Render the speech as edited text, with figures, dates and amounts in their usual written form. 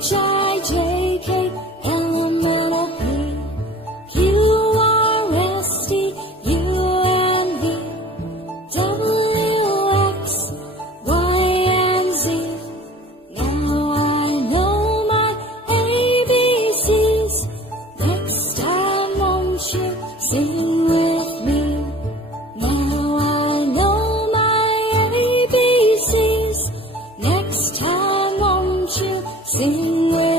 H-I-J-K, L-M-N-O-P, Q-R-S-T, U-N-V, W-X-Y-and-Z. Now I know my ABCs. Next time won't you sing with me? Now I know my ABCs. Next time won't you sing with me?